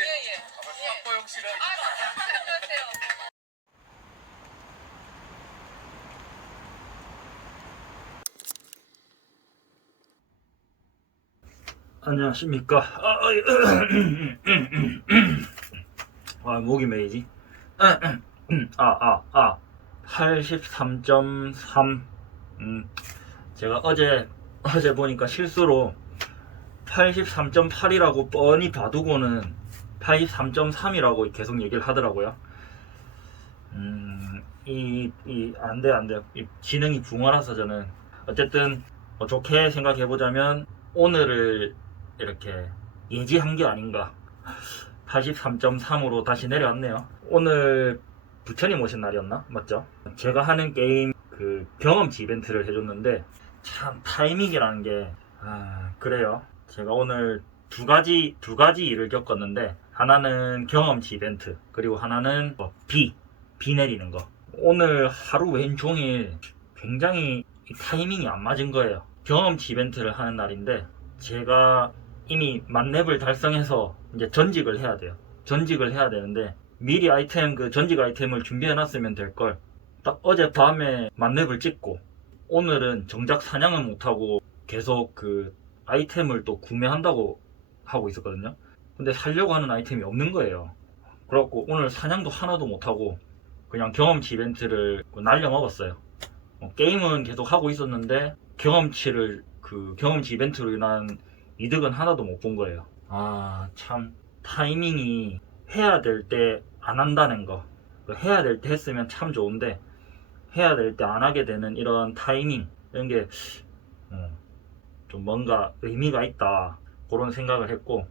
예. 박보영 씨랑 안녕하세요. 안녕하십니까. 목이 메이지. 83.3. 제가 어제 보니까 실수로 83.8이라고 뻔히 봐두고는 83.3이라고 계속 얘기를 하더라고요. 안 돼. 이 지능이 붕어라서 저는. 어쨌든, 좋게 생각해보자면, 오늘을 이렇게 예지한 게 아닌가. 83.3으로 다시 내려왔네요. 오늘 부처님 오신 날이었나? 맞죠? 제가 하는 게임 그 경험치 이벤트를 해줬는데, 참 타이밍이라는 게, 그래요. 제가 오늘 두 가지 일을 겪었는데, 하나는 경험치 이벤트, 그리고 하나는 비 내리는 거. 오늘 하루 왼종일 굉장히 타이밍이 안 맞은 거예요. 경험치 이벤트를 하는 날인데, 제가 이미 만렙을 달성해서 이제 전직을 해야 돼요. 전직을 해야 되는데, 미리 그 전직 아이템을 준비해 놨으면 될 걸. 딱 어젯밤에 만렙을 찍고, 오늘은 정작 사냥은 못하고 계속 그 아이템을 또 구매한다고 하고 있었거든요. 근데 살려고 하는 아이템이 없는 거예요. 그래갖고 오늘 사냥도 하나도 못하고 그냥 경험치 이벤트를 날려먹었어요. 게임은 계속 하고 있었는데 경험치 이벤트로 인한 이득은 하나도 못 본 거예요. 참 타이밍이 해야 될 때 안 한다는 거. 해야 될 때 했으면 참 좋은데 해야 될 때 안 하게 되는 이런 타이밍, 이런 게 좀 뭔가 의미가 있다, 그런 생각을 했고,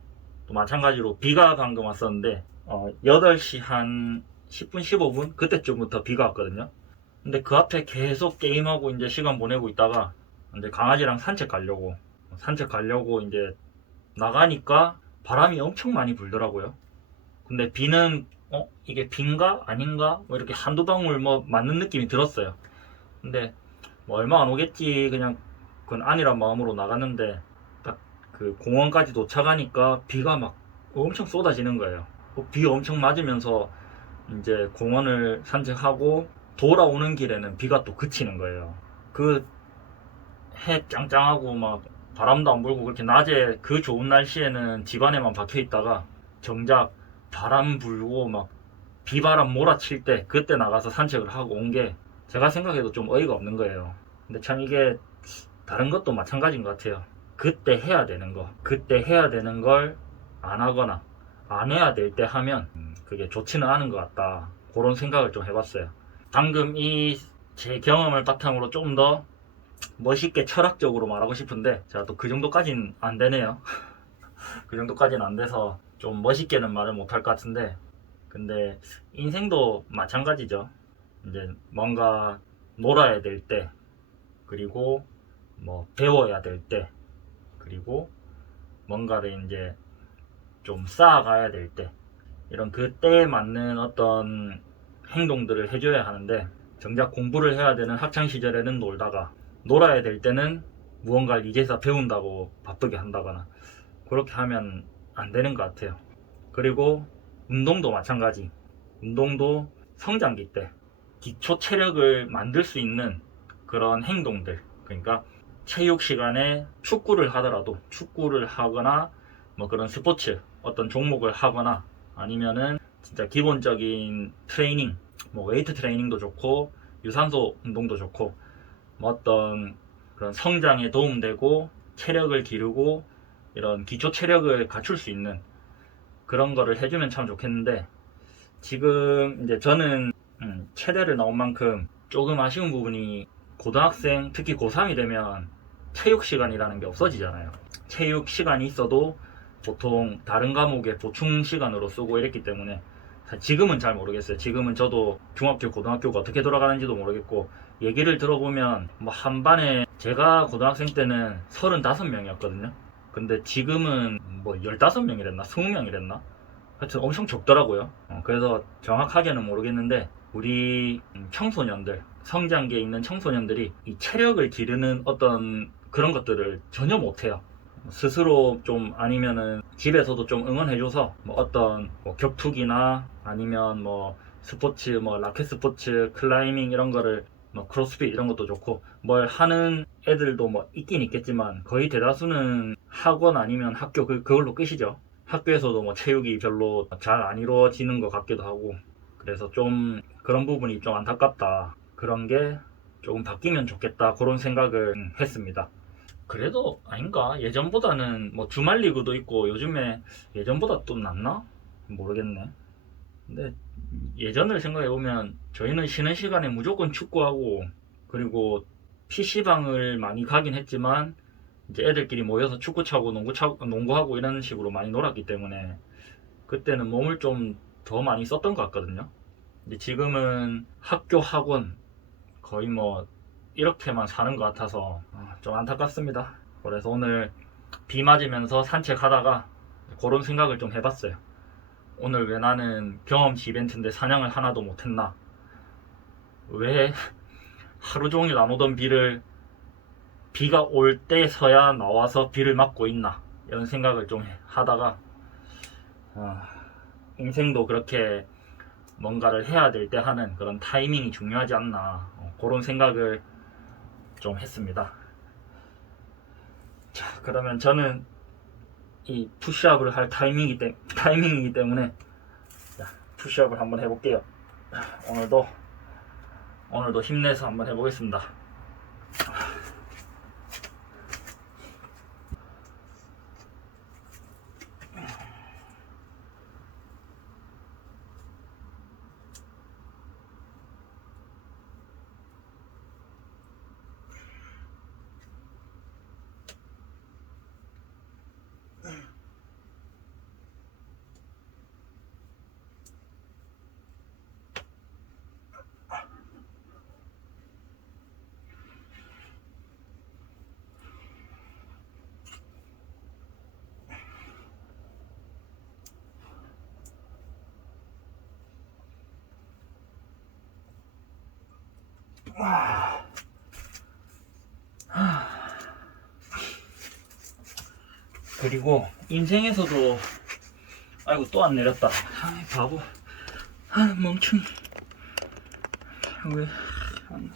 또 마찬가지로 비가 방금 왔었는데 8시 한 10분 15분 그때쯤부터 비가 왔거든요. 근데 그 앞에 계속 게임하고 이제 시간 보내고 있다가 이제 강아지랑 산책 가려고 이제 나가니까 바람이 엄청 많이 불더라고요. 근데 비는 이게 비인가 아닌가 뭐 이렇게 한두 방울 맞는 느낌이 들었어요. 근데 얼마 안 오겠지, 그냥 그건 아니란 마음으로 나갔는데, 딱 그 공원까지 도착하니까 비가 막 엄청 쏟아지는 거예요. 비 엄청 맞으면서 이제 공원을 산책하고 돌아오는 길에는 비가 또 그치는 거예요. 그 해 짱짱하고 막 바람도 안 불고 그렇게 낮에 그 좋은 날씨에는 집 안에만 박혀 있다가 정작 바람 불고 막 비바람 몰아칠 때 그때 나가서 산책을 하고 온 게 제가 생각해도 좀 어이가 없는 거예요. 근데 참 이게 다른 것도 마찬가지인 것 같아요. 그때 해야 되는 걸 안 하거나 안 해야 될 때 하면 그게 좋지는 않은 것 같다, 그런 생각을 좀 해봤어요. 방금 이 제 경험을 바탕으로 좀 더 멋있게 철학적으로 말하고 싶은데 제가 또 그 정도까지는 안 되네요. 그 정도까지는 안 돼서 좀 멋있게는 말을 못할 것 같은데, 근데 인생도 마찬가지죠. 이제 뭔가 놀아야 될 때, 그리고 뭐 배워야 될 때, 그리고 뭔가를 이제 좀 쌓아가야 될 때, 이런 그때에 맞는 어떤 행동들을 해줘야 하는데, 정작 공부를 해야 되는 학창 시절에는 놀다가 놀아야 될 때는 무언가를 이제서 배운다고 바쁘게 한다거나 그렇게 하면 안 되는 것 같아요. 그리고 운동도 마찬가지. 운동도 성장기 때 기초 체력을 만들 수 있는 그런 행동들, 그러니까 체육 시간에 축구를 하더라도 축구를 하거나 뭐 그런 스포츠 어떤 종목을 하거나, 아니면은 진짜 기본적인 트레이닝, 뭐 웨이트 트레이닝도 좋고 유산소 운동도 좋고, 뭐 어떤 그런 성장에 도움되고 체력을 기르고 이런 기초 체력을 갖출 수 있는 그런 거를 해주면 참 좋겠는데, 지금 이제 저는 체대를 나온 만큼 조금 아쉬운 부분이, 고등학생 특히 고3이 되면 체육 시간이라는 게 없어지잖아요. 체육 시간이 있어도 보통 다른 과목의 보충 시간으로 쓰고 이랬기 때문에 지금은 잘 모르겠어요. 지금은 저도 중학교 고등학교가 어떻게 돌아가는지도 모르겠고, 얘기를 들어보면 뭐 한 반에, 제가 고등학생 때는 35명이었거든요 근데 지금은 뭐 15명이랬나 20명이랬나 하여튼 엄청 적더라고요. 그래서 정확하게는 모르겠는데, 우리 청소년들, 성장기에 있는 청소년들이 이 체력을 기르는 어떤 그런 것들을 전혀 못해요. 스스로 좀 아니면은 집에서도 좀 응원해줘서 뭐 어떤 뭐 격투기나 아니면 뭐 스포츠 뭐 라켓 스포츠 클라이밍 이런 거를 뭐 크로스핏 이런 것도 좋고 뭘 하는 애들도 뭐 있긴 있겠지만 거의 대다수는 학원 아니면 학교 그걸로 끝이죠. 학교에서도 뭐 체육이 별로 잘 안 이루어지는 것 같기도 하고 그래서 좀 그런 부분이 좀 안타깝다. 그런 게 조금 바뀌면 좋겠다. 그런 생각을 했습니다. 그래도 아닌가? 예전보다는 뭐 주말 리그도 있고 요즘에 예전보다 또 낫나? 모르겠네. 근데 예전을 생각해보면 저희는 쉬는 시간에 무조건 축구하고 그리고 PC방을 많이 가긴 했지만 이제 애들끼리 모여서 축구 차고 농구하고 이런 식으로 많이 놀았기 때문에 그때는 몸을 좀 더 많이 썼던 것 같거든요. 근데 지금은 학교 학원 거의 뭐 이렇게만 사는 것 같아서 좀 안타깝습니다. 그래서 오늘 비 맞으면서 산책하다가 그런 생각을 좀 해봤어요. 오늘 왜 나는 경험치 이벤트인데 사냥을 하나도 못했나? 왜 하루 종일 안 오던 비가 올 때서야 나와서 비를 맞고 있나? 이런 생각을 좀 하다가 인생도 그렇게 뭔가를 해야 될 때 하는 그런 타이밍이 중요하지 않나 그런 생각을 좀 했습니다. 자, 그러면 저는 이 푸시업을 할 타이밍이기 때문에 푸시업을 한번 해볼게요. 오늘도 힘내서 한번 해보겠습니다. 그리고 인생에서도 아이고 또 안 내렸다. 바보. 멍충이. 왜 안...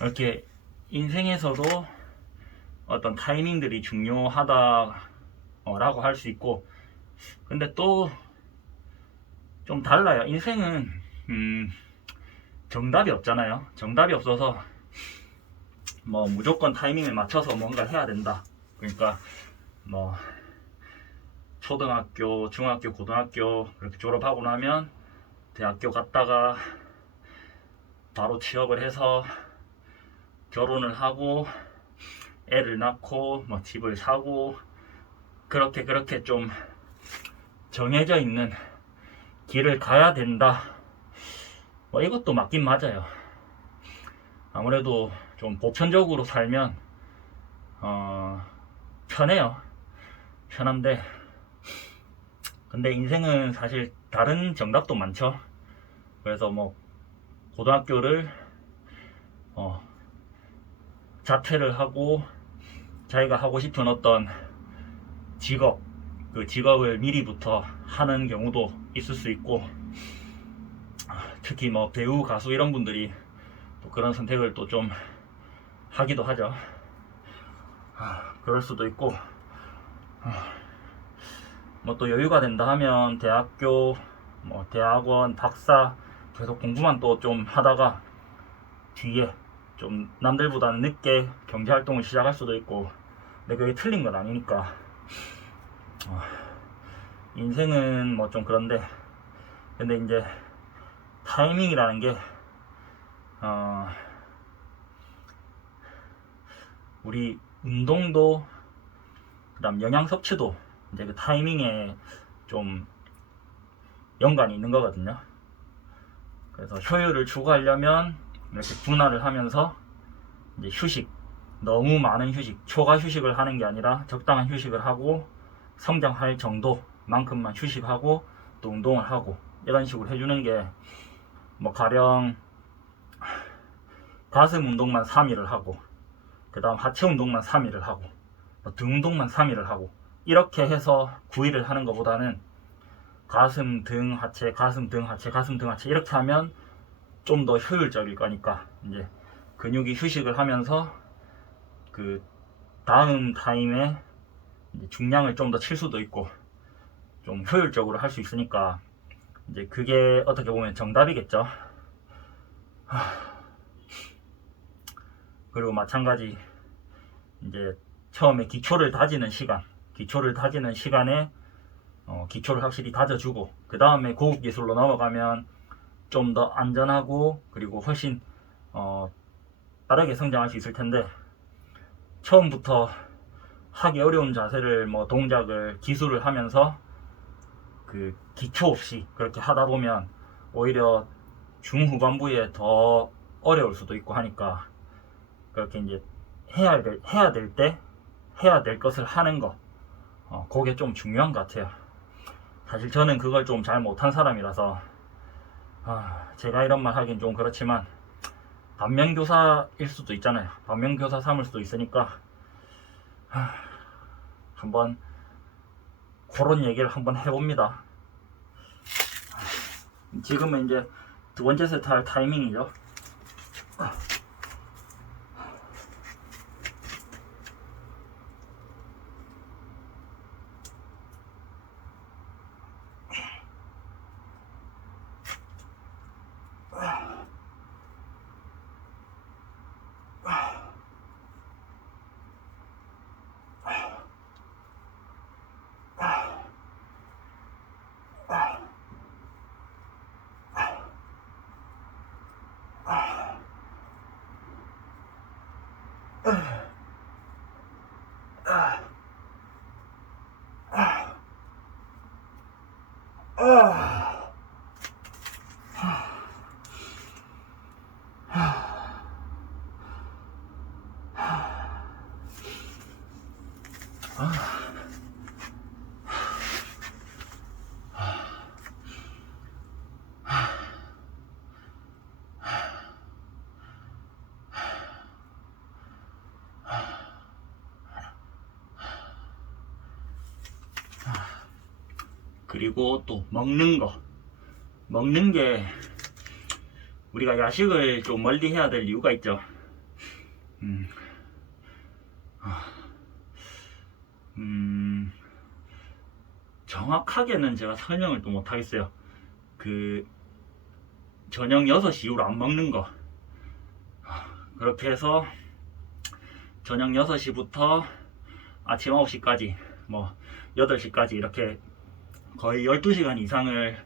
이렇게 인생에서도 어떤 타이밍들이 중요하다라고 할 수 있고 근데 또 좀 달라요. 인생은 정답이 없잖아요. 정답이 없어서 뭐 무조건 타이밍에 맞춰서 뭔가 해야 된다. 그러니까 뭐 초등학교, 중학교, 고등학교 그렇게 졸업하고 나면 대학교 갔다가 바로 취업을 해서 결혼을 하고 애를 낳고 뭐 집을 사고 그렇게 좀 정해져 있는 길을 가야 된다. 뭐 이것도 맞긴 맞아요. 아무래도 좀 보편적으로 살면 편해요. 편한데 근데 인생은 사실 다른 정답도 많죠. 그래서 뭐 고등학교를 자퇴를 하고 자기가 하고 싶은 어떤 직업 그 직업을 미리부터 하는 경우도 있을 수 있고 특히 뭐 배우 가수 이런 분들이 또 그런 선택을 또 좀 하기도 하죠. 그럴 수도 있고 뭐 또 여유가 된다 하면 대학교 뭐 대학원 박사 계속 공부만 또 좀 하다가 뒤에 좀 남들보다는 늦게 경제활동을 시작할 수도 있고 근데 그게 틀린 건 아니니까 인생은 뭐 좀 그런데 근데 이제 타이밍이라는 게 우리 운동도 그다음 영양 섭취도 이제 그 타이밍에 좀 연관이 있는 거거든요. 그래서 효율을 추구하려면 이렇게 분할을 하면서 이제 휴식 너무 많은 휴식 초과 휴식을 하는 게 아니라 적당한 휴식을 하고 성장할 정도만큼만 휴식하고 또 운동을 하고 이런 식으로 해주는 게 뭐 가령 가슴 운동만 3일을 하고, 그 다음 하체 운동만 3일을 하고, 등 운동만 3일을 하고, 이렇게 해서 9일을 하는 것보다는 가슴, 등, 하체, 가슴, 등, 하체, 가슴, 등, 하체 이렇게 하면 좀 더 효율적일 거니까 이제 근육이 휴식을 하면서 그 다음 타임에 이제 중량을 좀 더 칠 수도 있고 좀 효율적으로 할 수 있으니까 이제 그게 어떻게 보면 정답이겠죠. 그리고 마찬가지 이제 처음에 기초를 다지는 시간에 기초를 확실히 다져주고 그 다음에 고급 기술로 넘어가면 좀 더 안전하고 그리고 훨씬 빠르게 성장할 수 있을 텐데 처음부터 하기 어려운 자세를 동작을 기술을 하면서 그 기초 없이 그렇게 하다 보면 오히려 중후반부에 더 어려울 수도 있고 하니까 그렇게 이제 해야 될 것을 하는 거 그게 좀 중요한 것 같아요. 사실 저는 그걸 좀 잘 못한 사람이라서 제가 이런 말 하긴 좀 그렇지만 반면교사일 수도 있잖아요. 반면교사 삼을 수도 있으니까 한번 그런 얘기를 한번 해봅니다. 지금은 이제 두 번째 세트 할 타이밍이죠. 그리고 또 먹는 게 우리가 야식을 좀 멀리 해야 될 이유가 있죠. 정확하게는 제가 설명을 또 못하겠어요. 그 저녁 6시 이후로 안 먹는 거 그렇게 해서 저녁 6시부터 아침 9시까지 8시까지 이렇게 거의 12시간 이상을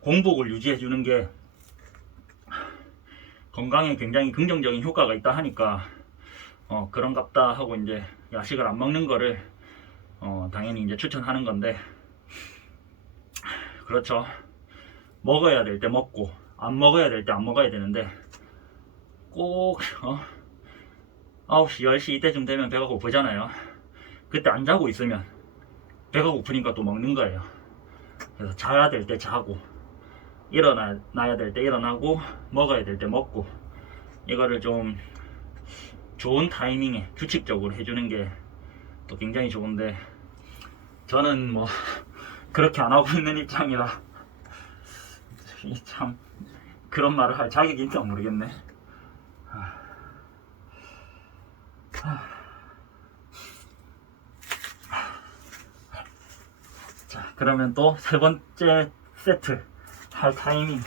공복을 유지해 주는 게 건강에 굉장히 긍정적인 효과가 있다 하니까 그런갑다 하고 이제 야식을 안 먹는 거를 당연히 이제 추천하는 건데 그렇죠. 먹어야 될 때 먹고 안 먹어야 될 때 안 먹어야 되는데 꼭 9시 10시 이때쯤 되면 배가 고프잖아요. 그때 안 자고 있으면 배가 고프니까 또 먹는 거예요. 그래서 자야 될 때 자고 일어나야 될 때 일어나고 먹어야 될 때 먹고 이거를 좀 좋은 타이밍에 규칙적으로 해주는 게 또 굉장히 좋은데 저는 그렇게 안 하고 있는 입장이라 참 그런 말을 할 자격이 있나 모르겠네. 자, 그러면 또 세 번째 세트 할 타이밍.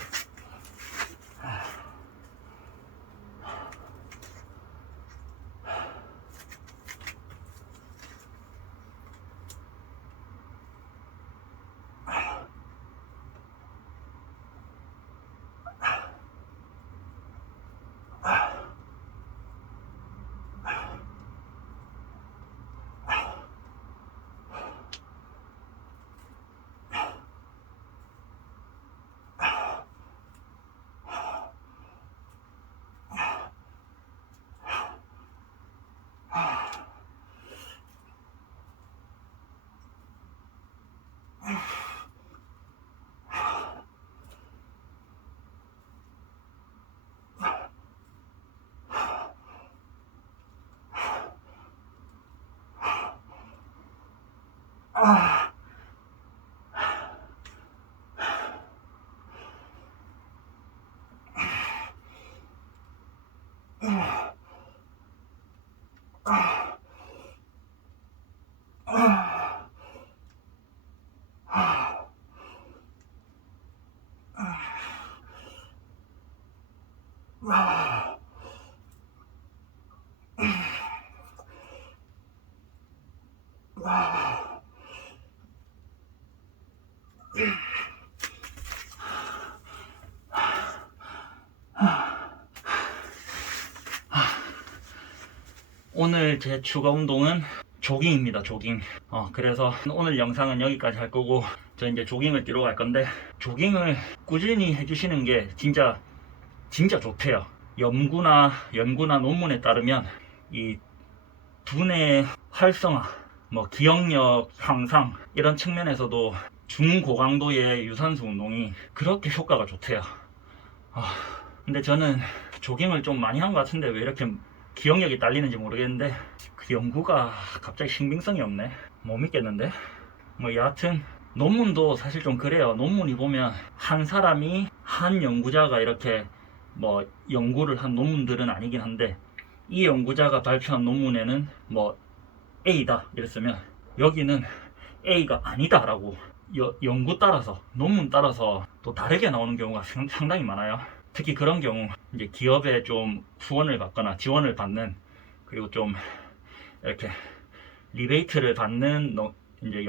아. 오늘 제 추가 운동은 조깅입니다. 조깅. 그래서 오늘 영상은 여기까지 할 거고, 저 이제 조깅을 뛰러 갈 건데, 조깅을 꾸준히 해주시는 게 진짜 좋대요. 연구나 논문에 따르면 이 두뇌 활성화, 뭐 기억력 향상 이런 측면에서도 중고강도의 유산소 운동이 그렇게 효과가 좋대요. 근데 저는 조깅을 좀 많이 한 것 같은데 왜 이렇게 기억력이 딸리는지 모르겠는데, 그 연구가 갑자기 신빙성이 없네. 못 믿겠는데. 뭐 여하튼 논문도 사실 좀 그래요. 논문이 보면 한 사람이 한 연구자가 이렇게 뭐 연구를 한 논문들은 아니긴 한데, 이 연구자가 발표한 논문에는 뭐 A다 이랬으면 여기는 A가 아니다 라고 연구 따라서, 논문 따라서 또 다르게 나오는 경우가 상당히 많아요. 특히 그런 경우, 이제 기업에 좀 후원을 받거나 지원을 받는, 그리고 좀 이렇게 리베이트를 받는 이제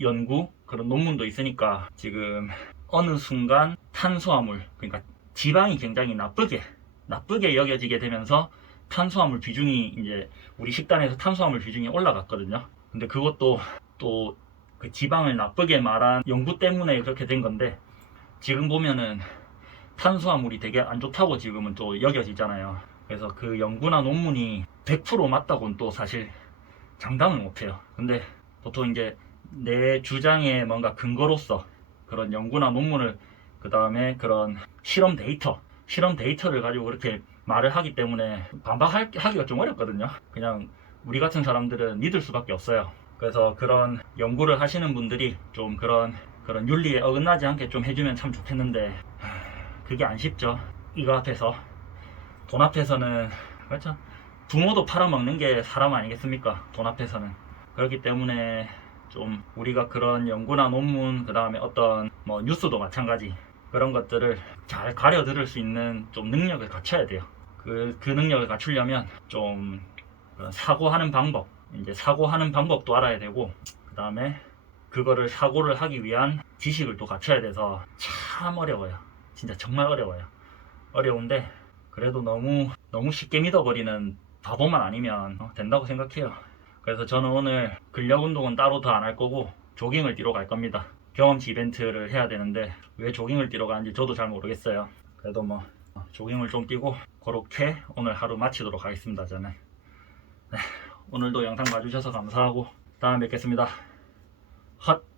연구 그런 논문도 있으니까, 지금 어느 순간 탄수화물, 그러니까 지방이 굉장히 나쁘게 여겨지게 되면서 탄수화물 비중이, 이제 우리 식단에서 탄수화물 비중이 올라갔거든요. 근데 그것도 또 그 지방을 나쁘게 말한 연구 때문에 그렇게 된 건데, 지금 보면은 탄수화물이 되게 안 좋다고 지금은 또 여겨지잖아요. 그래서 그 연구나 논문이 100% 맞다고는 또 사실 장담을 못해요. 근데 보통 이제 내 주장의 뭔가 근거로서 그런 연구나 논문을, 그 다음에 그런 실험 데이터를 가지고 그렇게 말을 하기 때문에 반박하기가 좀 어렵거든요. 그냥 우리 같은 사람들은 믿을 수밖에 없어요. 그래서 그런 연구를 하시는 분들이 좀 그런 윤리에 어긋나지 않게 좀 해주면 참 좋겠는데, 그게 안 쉽죠. 이거 앞에서, 돈 앞에서는, 그렇죠, 부모도 팔아먹는 게 사람 아니겠습니까? 돈 앞에서는. 그렇기 때문에 좀 우리가 그런 연구나 논문, 그 다음에 어떤 뭐 뉴스도 마찬가지, 그런 것들을 잘 가려 들을 수 있는 좀 능력을 갖춰야 돼요. 그 능력을 갖추려면 좀 사고하는 방법도 알아야 되고, 그 다음에 그거를 사고를 하기 위한 지식을 또 갖춰야 돼서 참 어려워요. 진짜 정말 어려워요. 어려운데 그래도 너무 쉽게 믿어버리는 바보만 아니면 된다고 생각해요. 그래서 저는 오늘 근력 운동은 따로 더 안 할 거고 조깅을 뛰러 갈 겁니다. 경험치 이벤트를 해야 되는데 왜 조깅을 뛰러 가는지 저도 잘 모르겠어요. 그래도 뭐 조깅을 좀 뛰고 그렇게 오늘 하루 마치도록 하겠습니다. 저는 오늘도 영상 봐주셔서 감사하고 다음에 뵙겠습니다. 헛.